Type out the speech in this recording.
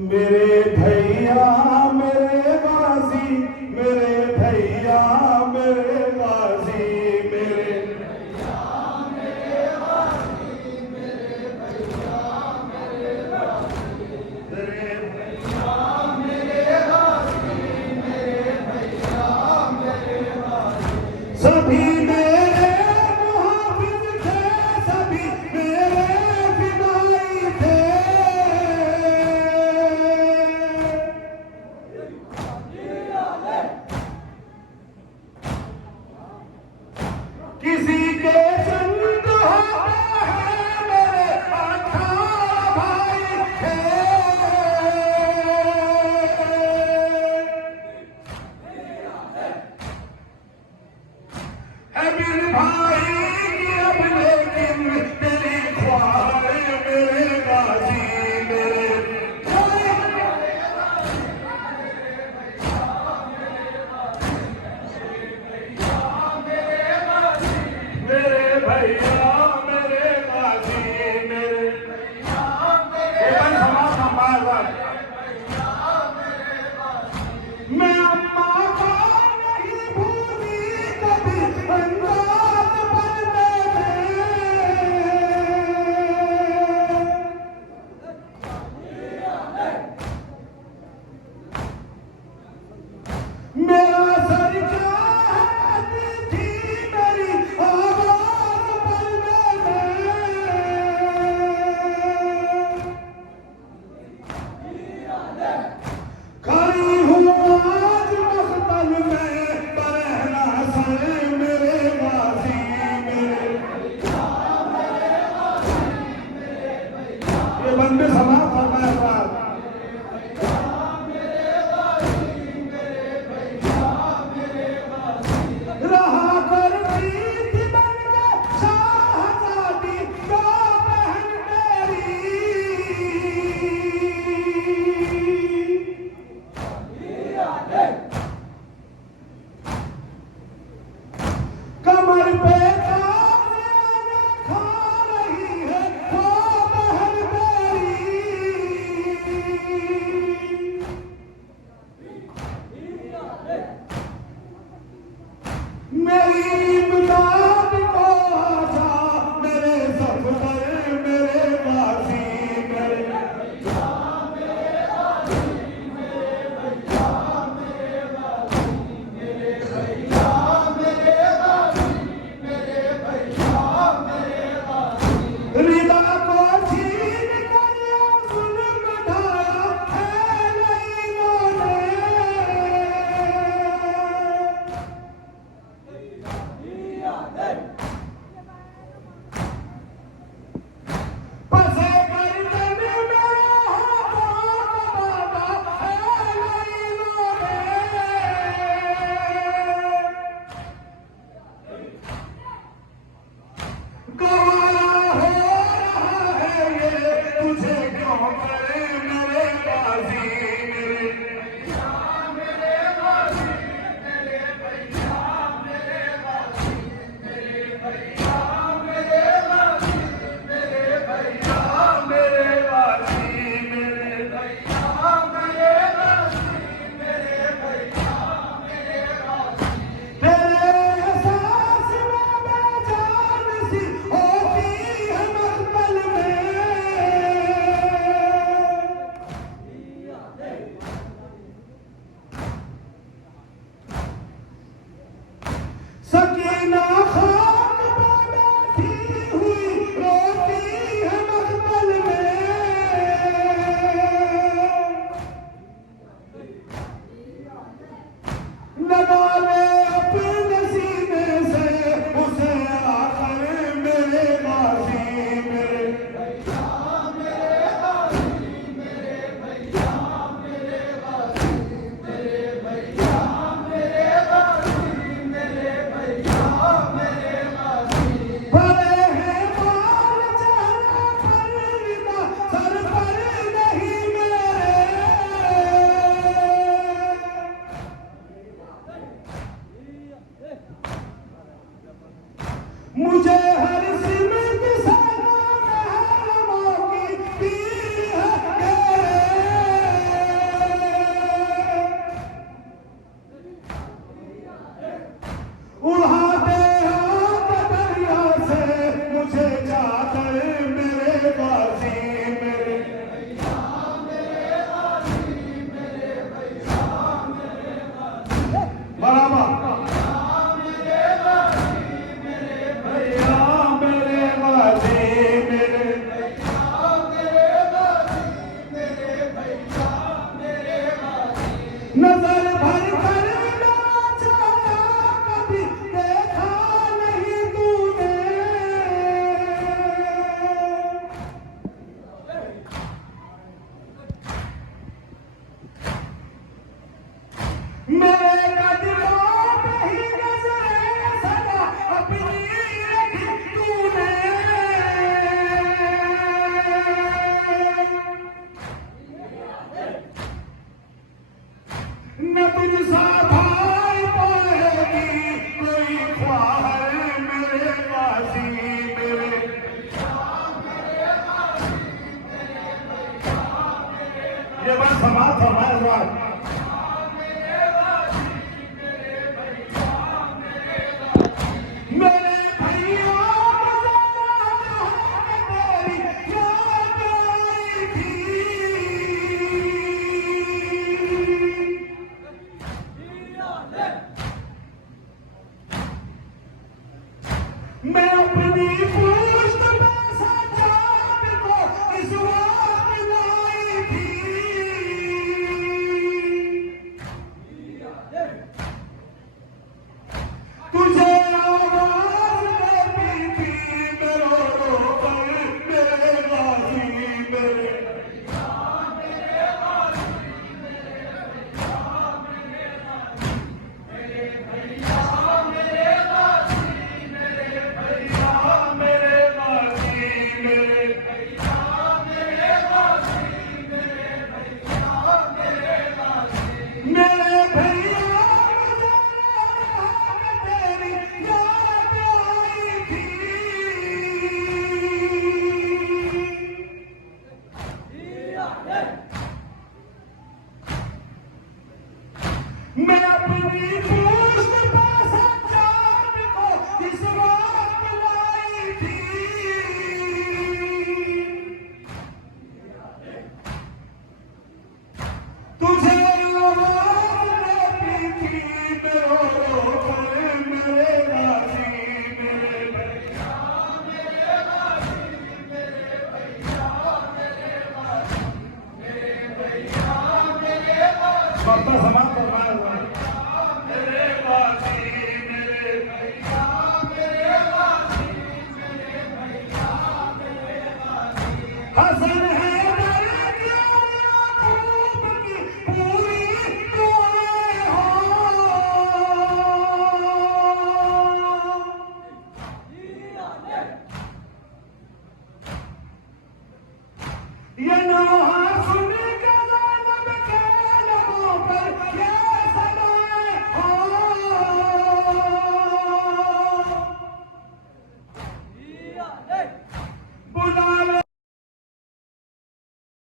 मेरे भैया मेरे गाजी, मेरे भैया मेरे गाजी, मेरे भैया मेरे गाजी, मेरे भैया मेरे गाजी, मेरे भैया मेरे गाजी, मेरे भैया मेरे गाजी। सभी मेरे मुहाफिज थे, सभी मेरे फिदाई थे। किसी के चंद होते हैं मेरे 18 भाई थे। है मेरे भाई की अब लेकिन तेरी ख्वाहिश मेरे गाजी, मेरे भैया मेरे गाजी, मेरे भैया मेरे मैं अम्मा को नहीं भूली कभी अंदाज बनने में। मेरा सर चाहती थी मेरी आवाज बनने में। खड़ी हूँ आज मख्तल में बरहना से मेरे गाजी, मेरे ये बंदे समा फरमाए बात। रहा करती थी बनके शाहजादी का बहन मेरी। कमर पे ताने खा रही है वो बहन मेरी। तुझसा भाई पाएगी कोई ख्वाहिश मेरे गाजी मेरे। ये बात समाप्त हमारे बाद मैं अपनी पुष्ट बसा चाँद को इस वक्त लाई थी। तुझे आवाज देती थी रो रो कर मेरे गाजी मेरे। मैं अपनी पुष्ट बसा चाँद को इस वक्त लाई थी। तुझे आवाज देती थी रो रो कर मेरे गाजी मेरे भैया मेरे गाजी मेरे भैया मेरे गाजी मेरे भैया मेरे गाजी। बाबा समाप्त करवाया हुआ है। मेरे गाजी मेरे भैया मेरे गाजी मेरे भैया मेरे गाजी। हसन है ये नौहा सुन